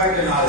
بیٹھ کے نعرے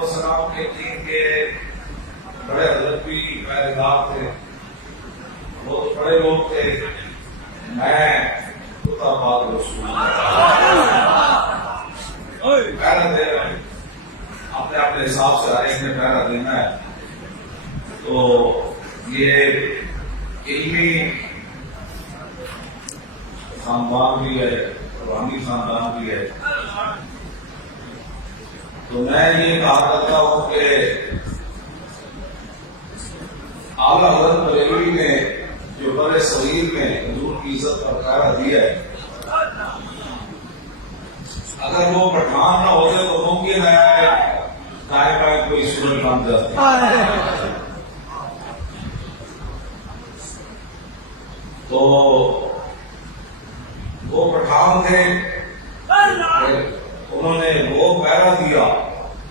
السلام کے دین کے بڑے حضرت بھی میرے دار تھے، بہت بڑے لوگ تھے. میں خدا بات رسول پہرا دے رہا ہوں، اپنے اپنے حساب سے ہر ایک نے پہرا دینا ہے. تو یہ علمی خاندان بھی ہے، روحانی خاندان بھی ہے. تو میں یہ کہا کرتا ہوں کہ اعلیٰ حضرت بریلوی نے جو بڑے صغیر میں حضور کی عزت کا پہرا دیا ہے، اگر وہ پٹھان نہ ہوتے تو ممکن ہے دائیں بائیں کوئی سورج بن جاتی. تو وہ پٹھان تھے، انہوں نے وہ پہرا دیا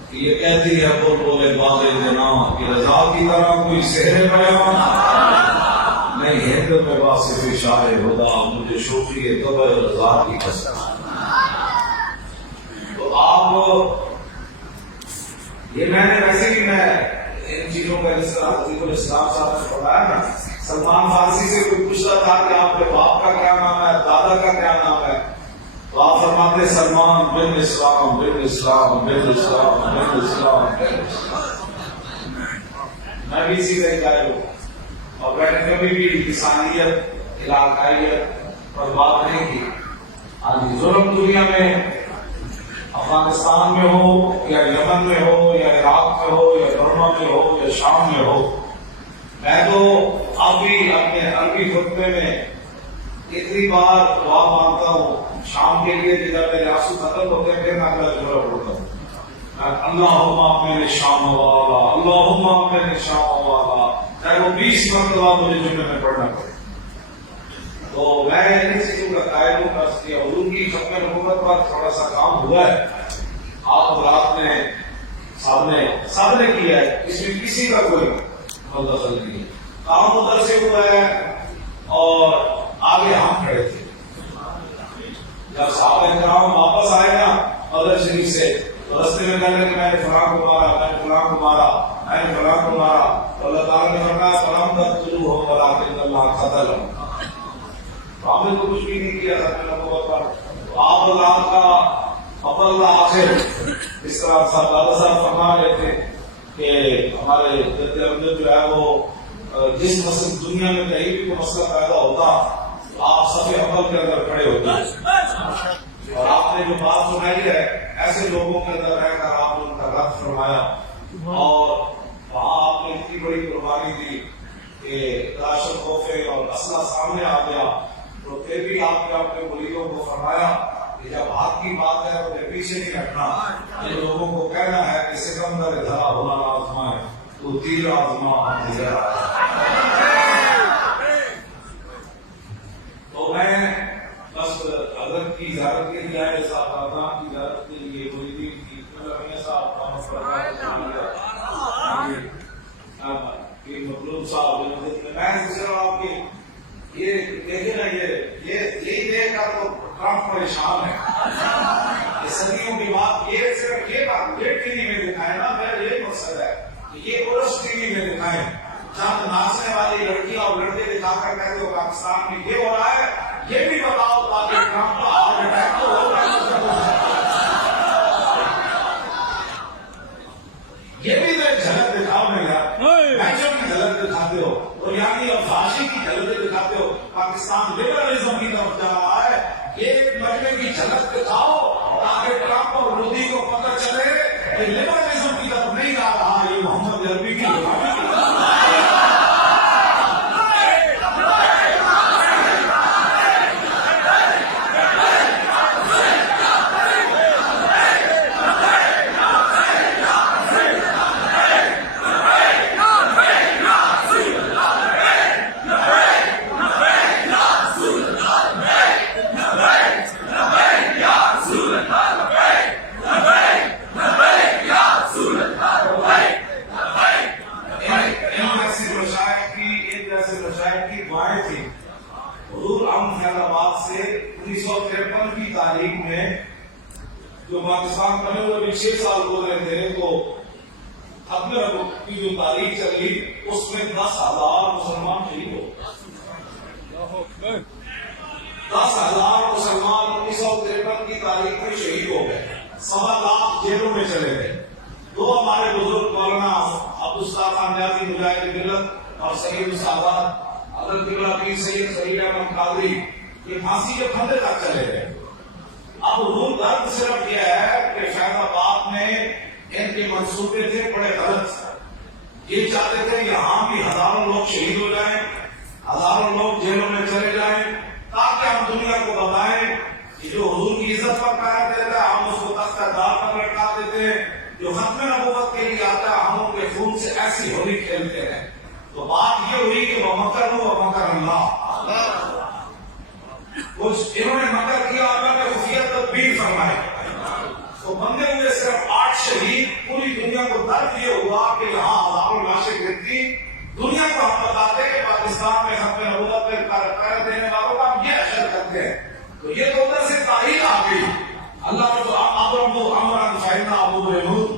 کہ یہ کہتی ہے بول بولے باز جنا کہ رضا کی طرح کوئی سحر بیان نہیں، ہند میں واصف شاہ ہدا مجھے شوقی طبع رضا کی قسم. تو آپ یہ میں نے ویسے بھی میں ان چیزوں کا جس طرح حضرت الاسلام صاحب نے پڑھایا نا، سلمان فارسی سے کوئی پوچھتا تھا کہ آپ کے باپ کا کیا نام ہے، دادا کا کیا نام ہے، تو آپ فرماتے سلمان بن اسلام بن اسلام بن اسلام بن اسلام بن اسلام. میں بھی اسی طرح کا ہوں، اور میں نے کبھی بھی انسانیت علاقائیت پر بات نہیں کی. آج ظلم دنیا میں افغانستان میں ہو یا یمن میں ہو یا عراق میں ہو یا برما میں ہو یا شام میں ہو، میں تو اب بھی اپنے عربی خطبے میں اتنی بار دعا مانگتا ہوں شام کے لیے کہ جب میرے آنسو ختم ہوتے ہیں پھر میں اگلا جملہ پڑھتا ہوں، اللہم اپنے شام والا، اللہم اپنے شام والا، چاہے وہ 20 مرتبہ مجھے جملے میں پڑھنا پڑے. تو میں ان چیزوں کا قائل ہوں. بس یہ حضور کی ختم نبوت پر تھوڑا سا کام ہوا ہے، آپ رات نے سب نے کیا ہے، اس میں کسی کا کوئی دخل نہیں ہے. کام ادھر سے ہوا ہے اور آگے ہم کھڑے تھے. جب صحابہ کرام واپس آئے نا مدر شریف سے، تو رستے میں کہنے کہ میں نے فلاں کو مارا، میں نے فلاں کو مارا، میں نے فلاں کو مارا. تو اللہ تعالیٰ نے فرمایا فلم تقتلوہ ولکن اللہ قتلہ. آپ نے تو کچھ بھی نہیں کیا ختم نبوت پر. تو آپ اللہ کا فضل آخر اس طرح دادا صاحب فرما رہے تھے کہ ہمارے جد امجد جو ہے وہ جس مسئلہ دنیا میں کہیں بھی کوئی مسئلہ پیدا ہوتا تو آپ صف اول کے اندر کھڑے ہوتے. اور آپ نے جو بات سنائی ہے ایسے لوگوں کے اندر رہ کر آپ نے ان کا رد فرمایا، اور وہاں آپ نے اتنی بڑی قربانی دی کہ راشن خوفے اور اسلحہ سامنے آ گیا. تو پھر بھی آپ نے اپنے مریدوں کو فرمایا کہ جب ہاتھ کی بات ہے تو پیچھے نہیں ہٹنا. یہ لوگوں کو کہنا ہے کہ سکندر دھرا ہونا آزما ہے تو تیر آزما دیا. تو میں بس حضرت کی زیارت کے لیے آئے، صاحب کی زیارت کے لیے مریدین کی مطلوب صاحب میں سوچ رہا ہوں کہ یہ دیکھیں نا، یہی دیکھ کر تو ٹرمپ پریشان ہے. صدیوں کی بات، یہ صرف یہ بات ڈیٹ کے لیے میں دکھایا نا، میرا یہی مقصد ہے کہ یہ پاکستان میں یہ ہو رہا ہے یہ بھی بتاؤ تاکہ ٹرمپ کا ہارٹ اٹیک تو ہوگا. یہ بھی تو ایک جھلک دکھاؤ نا یار. میچوں کی جھلک دکھاتے ہو اور یعنی افزاشی کی جھلک دکھاتے ہو. پاکستان لبرلزم کی طرف جا رہا ہے. یہ مجمے کی جھلک دکھاؤ تاکہ ٹرمپ اور مودی کو پتہ چلے کہ لبرلزم کی طرف نہیں جا رہا یہ محمد عربی کی غلامی کی طرف. جو پاکستان بنے ہوئے 6 سال گزرے تھے تو ختم نبوت کی جو تاریخ چلی اس میں 10,000 مسلمان شہید ہو. 10,000 مسلمان 1953 کی تاریخ میں شہید ہو گئے. 1.25 لاکھ جیلوں میں چلے گئے. 2 ہمارے بزرگ مولانا عبدالستار خان نیازی مجاہد ملت اور سید السادات حضرت قبلہ پیر سید سعید احمد قادری یہ پھانسی کے پھندے تک چلے گئے. اب روح درد صرف یہ ہے کہ فیض آباد میں ان کے منصوبے تھے بڑے غلط. یہ چاہتے تھے یہاں بھی ہزاروں لوگ شہید ہو جائیں, ہزاروں لوگ جیلوں میں چلے جائیں تاکہ ہم دنیا کو بتائیں کہ جو حضور کی عزت پر قرار دیتا ہے ہم اس کو تخت دار پر لٹکا دیتے ہیں, جو ختم نبوت کے لیے آتا ہے ہم ان کے خون سے ایسی ہولی کھیلتے ہیں. تو بات یہ ہوئی کہ وہ مکر ہو اور مکر اللہ. کچھ انہوں نے مکر کیا, اللہ نے خفیہ تدبیر فرمائی تو بندے ہوئے صرف 8 شہید. پوری دنیا کو درد یہ ہوا کہ یہاں ہزاروں لاشیں گرتی. دنیا کو ہم بتاتے کہ پاکستان میں ختم نبوت پہ پہرا دینے والوں کا ہم یہ اشر کرتے ہیں. تو یہ تو ادھر سے تاریخ آ گئی. اللہ نے تو امرن فإنا ابو رحمود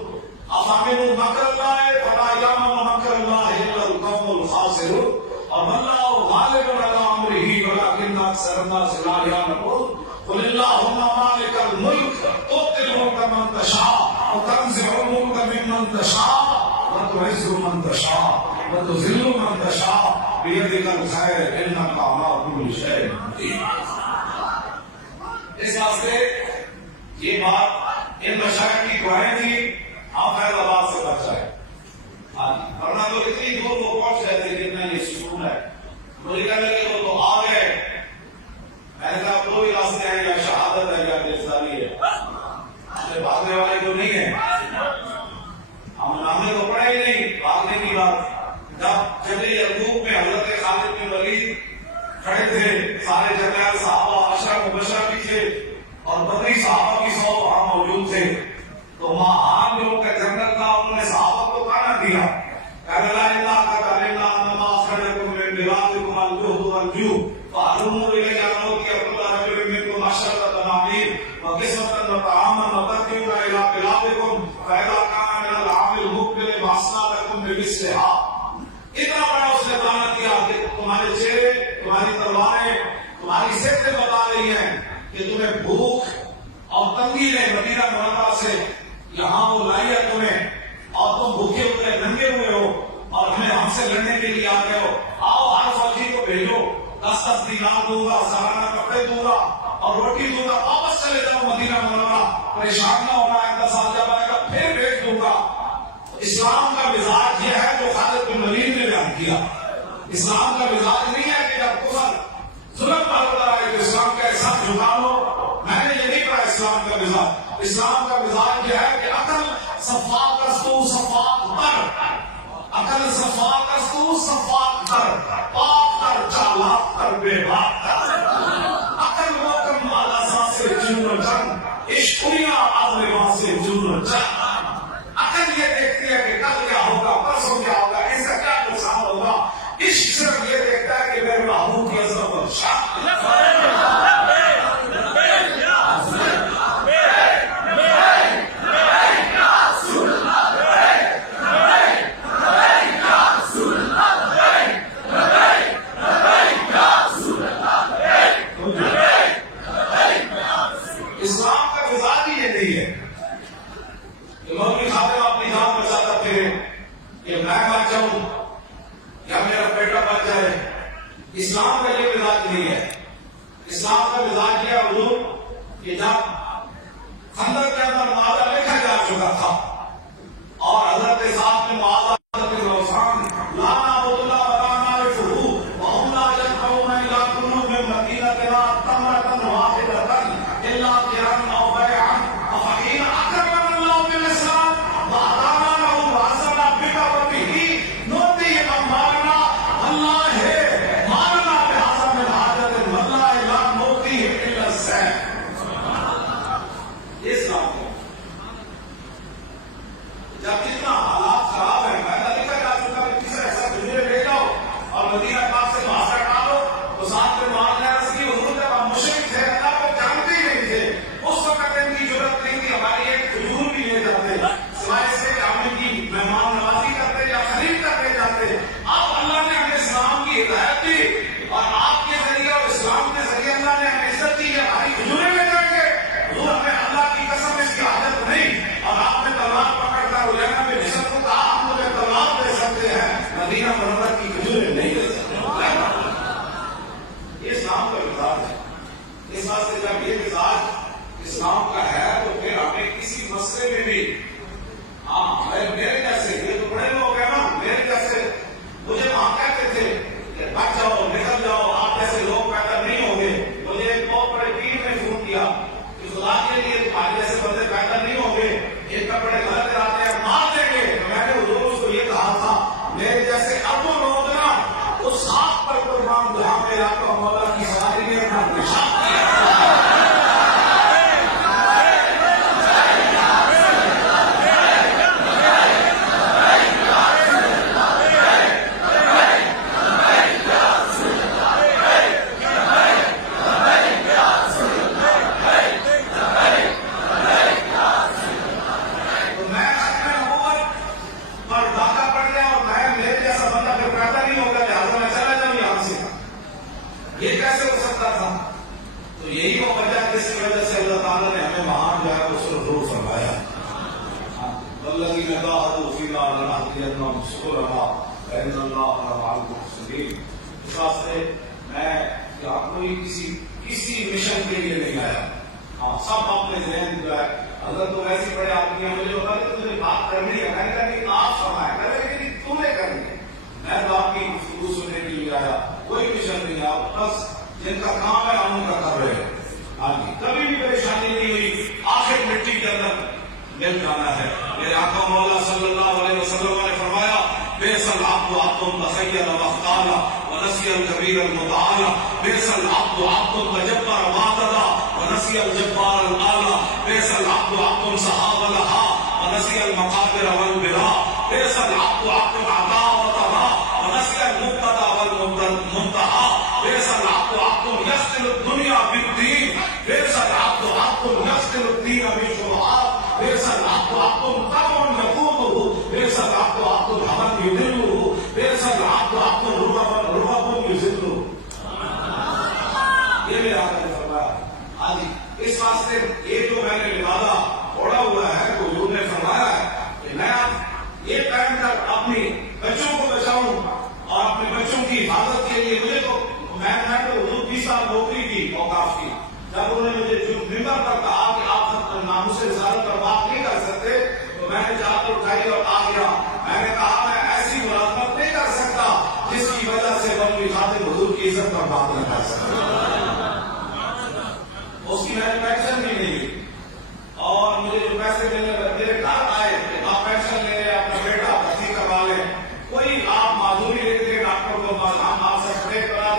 افامن مکر اللہ فلا یامن مکر اللہ الا القوم الخاسرون اور اللہ غالب علی امرہ ولکن اکثر الناس لا یعلمون. قل اللهم مالک الملک تؤتی الملک من تشاء وتنزع الملک ممن تشاء وتعز من تشاء وتذل من تشاء بیدک الخیر انک علی کل شیء قدیر. اس واسطے یہ بات ان مشائخ کی دعائیں تھی آپ فیض آباد سے بچ جائیں. ورنہ تو اتنی دور وہ پہنچ گئے تھے کتنا یہ سکون ہے. مجھے کہنے لگے وہ تو آ گئے. میں نے کہا دو ہی راستے ہیں, یا شہادت ہے یا گرفتاری ہے. ہمیں بھاگنے والے تو نہیں ہیں. ہم نامے تو پڑے ہی نہیں بھاگنے کی بات. جب جبل یرموک میں حضرت خالد بن ولید کھڑے تھے, سارے جرنیل صحابہ عشرہ مبشرہ بھی تھے اور بدری صحابہ کی 100 وہاں موجود تھے. تو وہاں جو کا جنرل تھا انہوں نے صحابہ کو کہنا دیا کہ لا الہ الا اللہ انما اخرجکم من بلادکم الجهد والجوع فهلموا الی موت كل رجل منكم 10 دنانير وكسوة وطعاما وترجعون الى بلادکم فاذا كان من العام المقبل بعثنا لكم بمثلها. اتنا بڑا اس نے اعلان کیا کہ تمہارے چہرے, تمہاری تلواریں, تمہاری صحتیں بتا رہی ہیں کہ تمہیں بھوک اور تنگی نے مدینہ منورہ سے یہاں وہ لائی ہے تمہیں, اور تم بھوکے ہوئے ننگے ہوئے ہو اور ہمیں ہم سے لڑنے کے لیے آ گئے ہو. آؤ ہر فوجی کو بھیجو, 10 دینار دوں گا, سالانہ کپڑے دوں گا اور روٹی دوں گا, واپس چلے جاؤ مدینہ منورہ. پریشان نہ ہونا, 10 سال جب آئے گا پھر بھیج دوں گا. اسلام کا مزاج یہ ہے جو خالد بن ولید نے بیان کیا. اسلام کا مزاج نہیں ہے کہ جب کفر ظلم پر ہوتا ہے تو اسلام کا احساس جھکا لو. میں نے یہ نہیں کہا اسلام کا مزاج. اسلام کا مزاج یہ ہے کہ عقل صفاق کستو صفاق تر, عقل صفاق کستو صفاق تر, پاک تر چالاک تر بے باک تر. عقل محکم آلاسا سے جن و جن, عشق دنیا آزرما سے جن و جن. عقل یہ دیکھتی ہے کہ کل کیا ہوگا, پرسوں کیا ہوگا, اس کا کیا نقصان ہوگا. عشق صرف یہ دیکھتا ہے کہ میرے محبوب کی عظمت اور شان. پھرے کہ میں بچ جاؤں یا میرا بیٹا بچ جائے. اسلام کا یہ مزاج نہیں ہے. اسلام کا مزاج یہ ہے حضور کہ جب خندق کے اندر معاہدہ لکھا جا چکا تھا اور حضرت صاحب نے معاہدہ اسلام کا ہے تو پھر ہمیں کسی مسئلے میں بھی میرے جیسے یہ تو بڑے لوگ ہیں نا میرے جیسے مجھے وہاں کہتے تھے کہ بچ جاؤ نکل جاؤ آپ جیسے لوگ پیدا نہیں ہوں گے. مجھے ایک بہت بڑے پیر نے فون کیا کہ خدا کے لیے تمہارے جیسے بندے پیدا نہیں ہوں گے ایک کپڑے گھر کراتے ہیں مار دیں گے. میں نے حضور اس کو یہ کہا تھا میرے جیسے ابو لوگ نا اس ساتھ پر قربان جہاں پہ آپ کو مولا کی سواری میں اپنا نشان کسی مشن کے لیے نہیں آیا. سب اپنے ذہن جو ہے اگر تو ایسی بڑے آدمی ہیں مجھے بتا کہ تمہیں بات کرنی ہے میں نے کہا آپ فرمائیں لیکن تمہیں کرنی ہے. میں تو آپ کی گفتگو سننے کے لیے آیا کوئی مشن نہیں ہے بس جن کا کام ہے ہم کا کر رہے ہیں. کبھی بھی پریشانی نہیں ہوئی. آخر مٹی کے اندر مل جانا ہے. میرے آقا مولا صلی اللہ علیہ وسلم نے فرمایا بئس العبد عبد تخیر واختار ونسی الكبیر المتعال بئس العبد عبد تجبر واعتدى ونسی الجبار الاعلى بئس العبد عبد صحاب لها ونسی المقابر والبراء بئس العبد عبد عطا وطغى ونسی المبتدا والمنتهى بئس العبد عبد يختل الدنيا بالدين بئس العبد عبد يختل الدين بالشبهات بئس العبد عبد طمع يقوده بئس العبد عبد الهوى يضله بئس العبد عبد الرغب يذله. یہ میرا آقا نے فرمایا. اس واسطے یہ جو میں نے لبادہ اوڑا ہوا ہے تو حضور نے فرمایا ہے کہ میں یہ پہن کر اپنی بچوں کو بچاؤں اور اپنے بچوں کی حفاظت کے لیے مجھے تو میں تو حضور 20 سال نوکری کی اوقاف کی. جب انہوں نے مجھے ممبر پر کہا کہ آپ ناموس رسالت پر بات نہیں کر سکتے تو میں نے چادر اٹھائی اور آ گیا. میں نے کہا میں ایسی ملازمت نہیں کر سکتا جس کی وجہ سے بنوی خاطر حضور کی عزت پر بات نہ کر سکتا. اس کی میں نے پینشن بھی نہیں لی اور مجھے جو پیسے میرے گھر آئے آپ پینشن لے لیں اپنا بیٹا بھرتی کروا لیں کوئی آپ معذوری لے کے ڈاکٹر کو ہم آپ سے پڑے کرا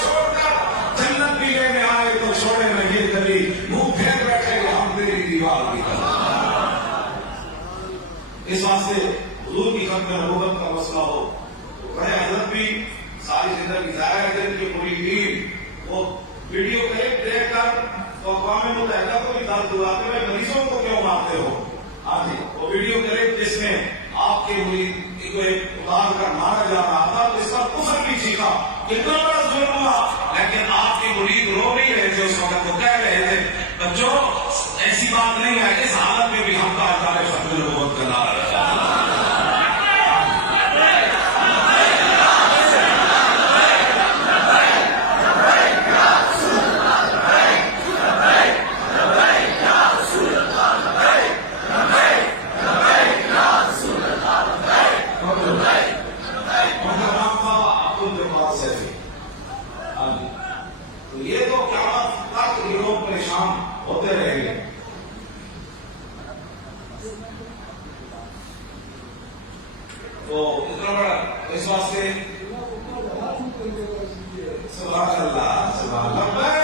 چھوڑ کر جنت بھی لینے آئے تو چھوڑے نہ یہ کبھی منہ پھیر بیٹھے گا ہم تیری دیوار کی طرح. اس واسطے حضور کی ختم نبوت کا مسئلہ ہو تو بڑے حضرت بھی ساری زندگی ظاہر ہے کہ پوری ٹیم وہ ویڈیو کلپ دیکھ کر تو اقوام متحدہ کو بھی درد ہوا کہ میں مریضوں کو کیوں مارتے ہو. ہاں جی وہ ویڈیو کلپ جس میں آپ کے مرید کو ایک اتار کر مارا جا رہا تھا تو اس کا کفر بھی سیکھا کتنا بڑا ظلم ہوا لیکن آپ کے مرید رو نہیں رہے تھے اس وقت وہ کہہ رہے تھے بچوں ایسی بات نہیں ہے اس حالت میں بھی ہم کا ادارے ختم نبوت کا نعرہ لگا. تو یہ تو کیا تک یہ لوگ پریشان ہوتے رہیں گے. تو اتنا بڑا اس واسطے سبحان اللہ سبحان اللہ.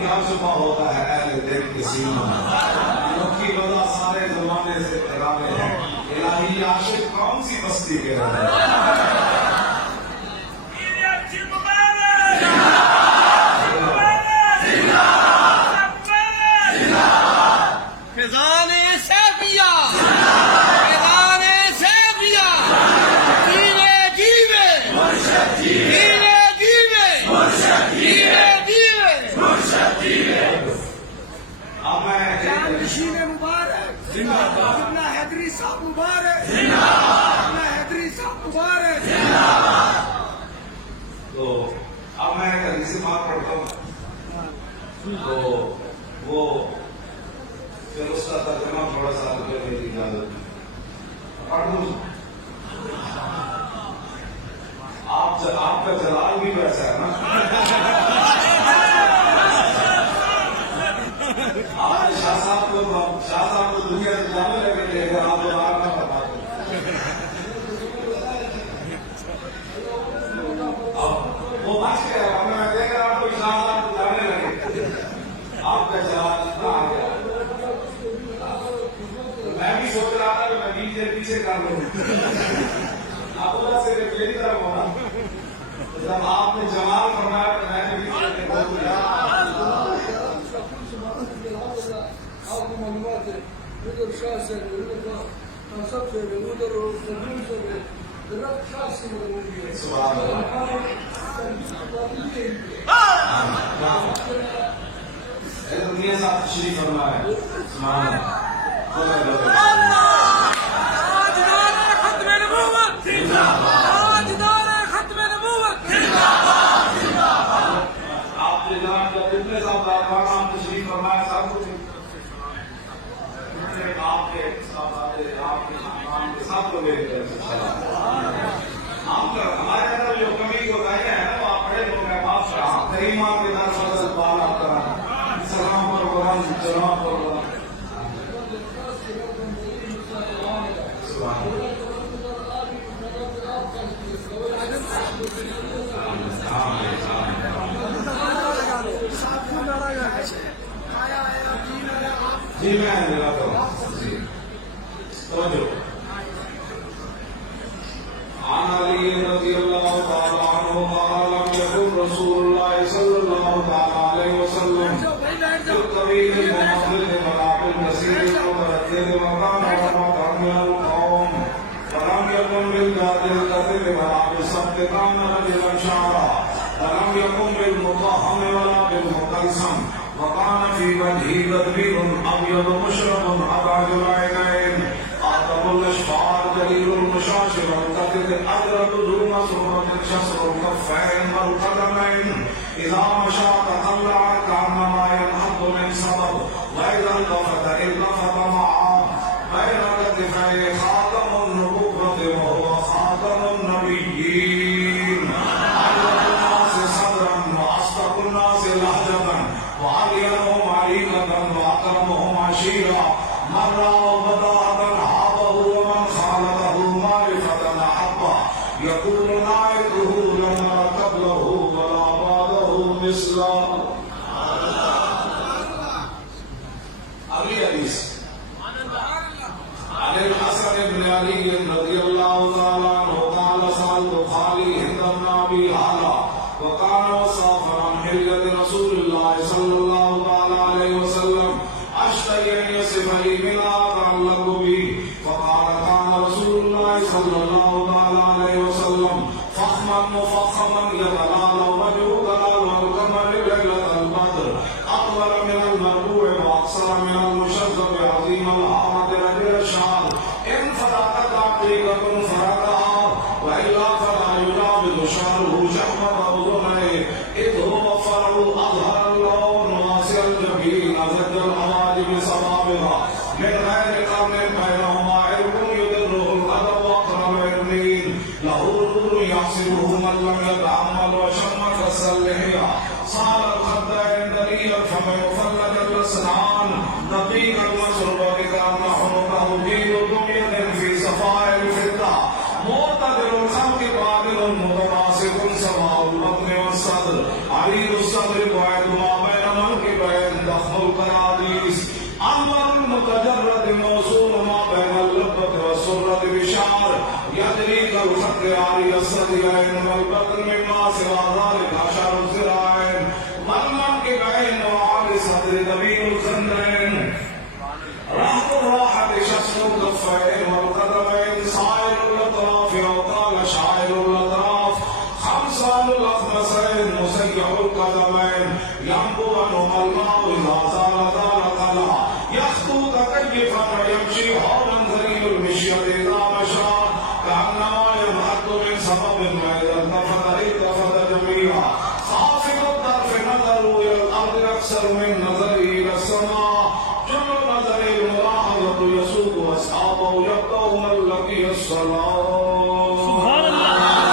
کیا چھپا ہوتا ہے اہل دل کے سینوں میں کی وجہ سارے زمانے سے پیغامے ہیں الہی عاشق کون سی بستی کے رہے تو اب میں ایک حدیث پاک پڑھتا ہوں تو وہ پھر اس کا ترجمہ تھوڑا سا میری اجازت پڑھ دوں. آپ کا جلال بھی ویسا ہے نا آپ شاہ صاحب کو دنیا سے جانے لگے تھے اگر آپ جلال نہ بتا دیں وہ بچ گیا. میں دیکھ رہا ہوں شاہ صاحب کو جانے لگے آپ کا جلال اتنا آ گیا. میں بھی سوچ رہا تھا کہ میں بیچ دیر پیچھے کر لوں آپ اللہ سے میری طرف ہونا جب آپ نے جمال فرمایا تو میں نے بھی بہت آپ کو معلومات ہے ادھر شاہ سے سب سے ادھر شاہ سے دنیا صاحب تشریف فرمائے سبحان آپ نے جناب جب اتنے صاحب تشریف فرمائے سب کچھ آپ کے خاندان کے ساتھ کو میرے طرف سے سلام. آپ کا ہمارے اندر جو کمی کو رہے ہیں وہ آپ بڑے لوگ ہیں معاف کریں کریمہ کے در فضل بالا کریں سلام پر قرآن جناب پر قرآن جی میں ملاتا ہوں توجہ الطويل الممدد مناط الكثير المتردد وكان ونطعم من القوم ولم يكن بالقادر الكثير مناط السبت كان رجلا شعرا ولم يكن بالمضخم ولا بالمقلسم وكان في وجهه تدبير ابيض مشرق ابعد العينين اعظم الاشفار جليل المشاشر الكتف الازرق دون سرة شسر الكفين والقدمين اذا مشى تطلع كانما ينحط من سبب واذا التفت التفت معه بين كتفيه خاتم النبوة وهو خاتم النبيين اجود الناس صدرا واصدق الناس لهجة وألينهم عريقة وأكرمهم عشيرا من رأى بداهة حابه ومن خالطه معرفة أحبه يقول نائته لم نر قبله ولا بعده مثله. أبي حديث عن الحسن بن علي رضي الله تعالى عنه قال سألت خالي هند بن أبي هالة وكان وصافا عن حلية رسول الله صلى الله عليه وسلم أشتهي أن يصف لي منها أتعلق به فقال كان رسول الله صلى الله عليه وسلم فخما مفخما يتلال وجهه تلال القمر ليلة البدر أطول من المربوع وأقصر من المشذب عظيم الهامة رجل الشعر إن فرقت عقيقة فرقها وإلا فلا يجاوز شعره شحمة أذنيه إذ هو فرع أظهر اللون واسع الجبين أزج الحواجب صبابها من غير قرن بينهما عرق يدره الأدب وأقرب عرنين له نور يحسبه من لم يتعمل وشمت اللحية صار الخدين دليل الفم يفلج الأسنان دقيق المسربة كأن حنوطه بيض دمية في صفاء الفضة معتدل الخلق قادر متناسق سماء البطن والصدر عريض الصدر بعيد ما بين منكبين ضخم القناديس أنور المتجرد موصول ما بين اللبة والسرة بشعر يدري كالخط عري الصديين والبطن مما سوى ذلك أشعر الذراعين والمنكبين وعلي الصدر دبيب الخندين رحم الراحة شخص الكفين والقدمين سائر الأطراف وقال شاعر الأطراف خمسان الأخمسين مسيح القدمين ينبو عنهما الماء إذا زال قلعا يخطو تكيفا ويمشي هونا ذليل المشية إذا مشى كأنما ينحط من سبب وإذا التفت جميعا خافض الطرف نظره إلى الأرض أكثر من نظره إلى السماء جمع نظره الملاحظة يسوق أصحابه يبدأون لقي الصلاة. سبحان الله.